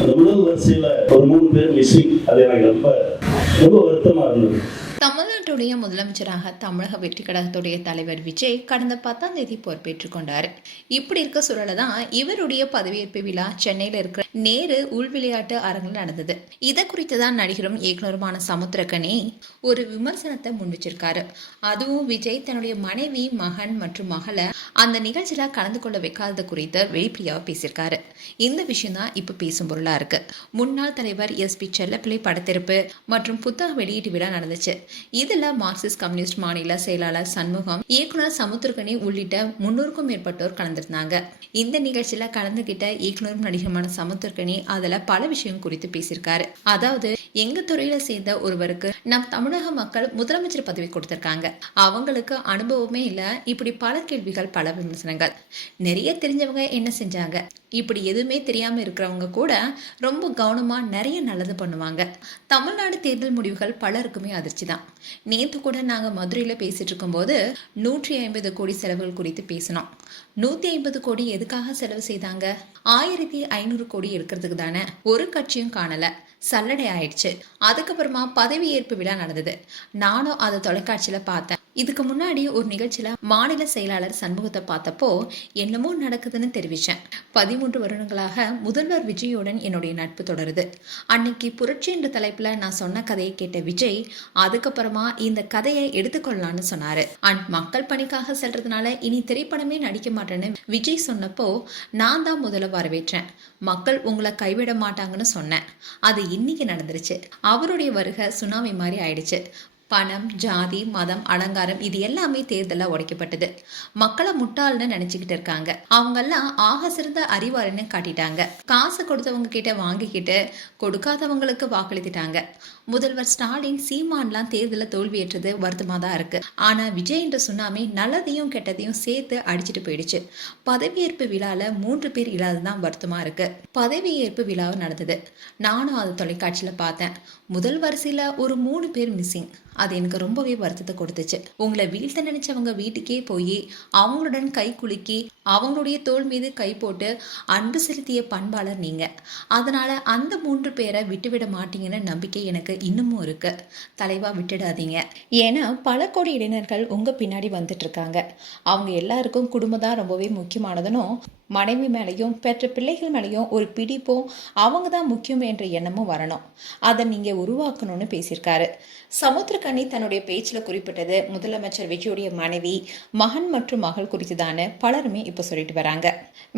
அந்த முதல் வரிசையில் ஒரு 3 பேர் மிஸ்ஸிங். அது எனக்கு ரொம்ப வருத்தமாக இருந்தது. தமிழ்நாட்டுடைய முதலமைச்சராக தமிழக வெற்றி கழகத்துடைய தலைவர் விஜய் கடந்த 10ஆம் தேதி பொறுப்பேற்றுக் கொண்டார். இப்படி இருக்க சூழல தான் இவருடைய பதவியேற்பு விழா சென்னையில இருக்கிற நேரு உள் விளையாட்டு அரங்கில் நடந்தது. இதை குறித்து தான் நடிகரும் இயக்குனருமான சமுத்திரக்கனி ஒரு விமர்சனத்தை முன் வச்சிருக்காரு. அதுவும் விஜய் தன்னுடைய மனைவி, மகன் மற்றும் மகளை அந்த நிகழ்ச்சியில கலந்து கொள்ள வைக்காதது குறித்து வெளிப்படையாக பேசியிருக்காரு. இந்த விஷயம் தான் இப்ப பேசும் பொருளா இருக்கு. முன்னாள் தலைவர் SP செல்லப்பிள்ளை படத்திருப்பு மற்றும் புத்தக வெளியீட்டு விழா நடந்துச்சு. இதுல மார்க்சிஸ்ட் கம்யூனிஸ்ட் மாநில செயலாளர் சண்முகம், இயக்குனர் சமுத்திரக்கனி உள்ளிட்ட 300க்கும் மேற்பட்டோர் கலந்துருந்தாங்க. இந்த நிகழ்ச்சியில கலந்துகிட்ட இயக்குனரும் நடிகருமான சமுத்திரக்கனி அதுல பல விஷயம் குறித்து பேசியிருக்காரு. அதாவது, எங்க துறையில சேர்ந்த ஒருவருக்கு நம் தமிழக மக்கள் முதலமைச்சர் பதவி கொடுத்திருக்காங்க, அவங்களுக்கு அனுபவமே இல்ல, இப்படி பல கேள்விகள், பல விமர்சனங்கள். நிறைய தெரிஞ்சவங்க என்ன செஞ்சாங்க, இப்படி எதுவுமே தெரியாம இருக்கிறவங்க கூட ரொம்ப கவனமா நிறைய நல்லது பண்ணுவாங்க. தமிழ்நாடு தேர்தல் முடிவுகள் பலருக்குமே அதிர்ச்சி தான். நேற்று கூட நாங்க மதுரையில பேசிட்டு இருக்கும் போது 150 கோடி செலவுகள் குறித்து பேசினோம். 150 கோடி எதுக்காக செலவு செய்தாங்க? 1500 கோடி எடுக்கிறதுக்கு தானே. ஒரு கட்சியும் காணல, சல்லடை ஆயிடுச்சு. அதுக்கப்புறமா பதவி ஏற்பு விழா நடந்தது. நானும் அதை தொலைக்காட்சியில பார்த்தேன். இதுக்கு முன்னாடி ஒரு நிகழ்ச்சியில மாநில செயலாளர் சண்முகத்தை பார்த்தப்போ என்னமோ நடக்குதுன்னு தெரிவிச்சேன். 13 வருடங்களாக முதல்வர் விஜயுடன் என்னுடைய நட்பு தொடருது. அன்னைக்கு புரட்சி என்ற தலைப்புல நான் சொன்ன கதையை கேட்ட விஜய் அதுக்கப்புறமா இந்த கதையை எடுத்துக்கொள்ளலான்னு சொன்னாரு. மக்கள் பணிக்காக செல்றதுனால இனி திரைப்படமே நடிக்க மாட்டேன்னு விஜய் சொன்னப்போ நான் தான் முதல்ல வரவேற்றேன். மக்கள் உங்களை கைவிட மாட்டாங்கன்னு சொன்னேன். அது இன்னைக்கு நடந்துருச்சு. அவருடைய வருகை சுனாமி மாதிரி ஆயிடுச்சு. பணம், ஜாதி, மதம், அலங்காரம் இது எல்லாமே தேர்தலில் உடைக்கப்பட்டது. மக்களை முட்டாள்னு நினைச்சுக்கிட்டு இருக்காங்க. அவங்கெல்லாம் ஆக சிறந்த அறிவாளின்னு காட்டிட்டாங்க. காசு கொடுத்தவங்க கிட்ட வாங்கிக்கிட்டு கொடுக்காதவங்களுக்கு வாக்களித்துட்டாங்க. முதல்வர் ஸ்டாலின், சீமான்லாம் தேர்தலில் தோல்வியேற்றது வருத்தமாக தான் இருக்கு. ஆனா விஜய் என்ற சுனாமி நல்லதையும் கெட்டதையும் சேர்த்து அடிச்சுட்டு போயிடுச்சு. பதவியேற்பு விழால 3 பேர் இல்லாததான் வருத்தமா இருக்கு. பதவியேற்பு விழா நடந்தது. நானும் அதை தொலைக்காட்சியில பார்த்தேன். முதல் வரிசையில ஒரு 3 பேர் மிஸ்ஸிங். அது எனக்கு ரொம்பவே வருத்தத்தை கொடுத்துச்சு. உங்களை வீழ்த்த நினைச்சவங்க வீட்டுக்கே போய் அவங்களுடன் கை குலுக்கி அவங்களுடைய தோள் மீது கை போட்டு அன்பு செலுத்திய பண்பாளர் நீங்க. அதனால அந்த 3 பேரை விட்டுவிட மாட்டீங்கன்னு நம்பிக்கை எனக்கு இன்னமும் இருக்கு. தலைவா, விட்டுடாதீங்க. ஏன்னா பல கோடி இளைஞர்கள் உங்க பின்னாடி வந்துட்டு இருக்காங்க. அவங்க எல்லாருக்கும் குடும்பம் தான் ரொம்பவே முக்கியமானதுன்னு, மனைவி மேலையும் பெற்ற பிள்ளைகள் மேலையும் ஒரு பிடிப்பும் அவங்க தான் முக்கியம் என்ற எண்ணமும் வரணும். அதை நீங்க உருவாக்கணும்னு பேசியிருக்காரு. சமுத்திரக்கனி தன்னுடைய பேச்சில் குறிப்பிட்டது முதலமைச்சர் விஜயுடைய மனைவி, மகன் மற்றும் மகள் குறித்துதான்னு பலருமே இப்ப சொல்லிட்டு வராங்க.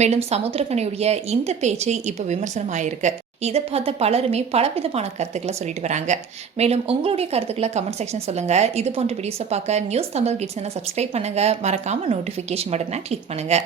மேலும் சமுத்திரக்கனியுடைய இந்த பேச்சு இப்ப விமர்சனம் ஆயிருக்கு. இதை பார்த்த பலருமே பலவிதமான கருத்துக்களை சொல்லிட்டு வராங்க. மேலும் உங்களுடைய கருத்துக்களை கமெண்ட் செக்ஷன் சொல்லுங்க. இது போன்ற வீடியோஸை பார்க்க நியூஸ் தமிழ் கிட்ஸ் சப்ஸ்கிரைப் பண்ணுங்க. மறக்காம நோட்டிபிகேஷன் பட்டனை கிளிக் பண்ணுங்க.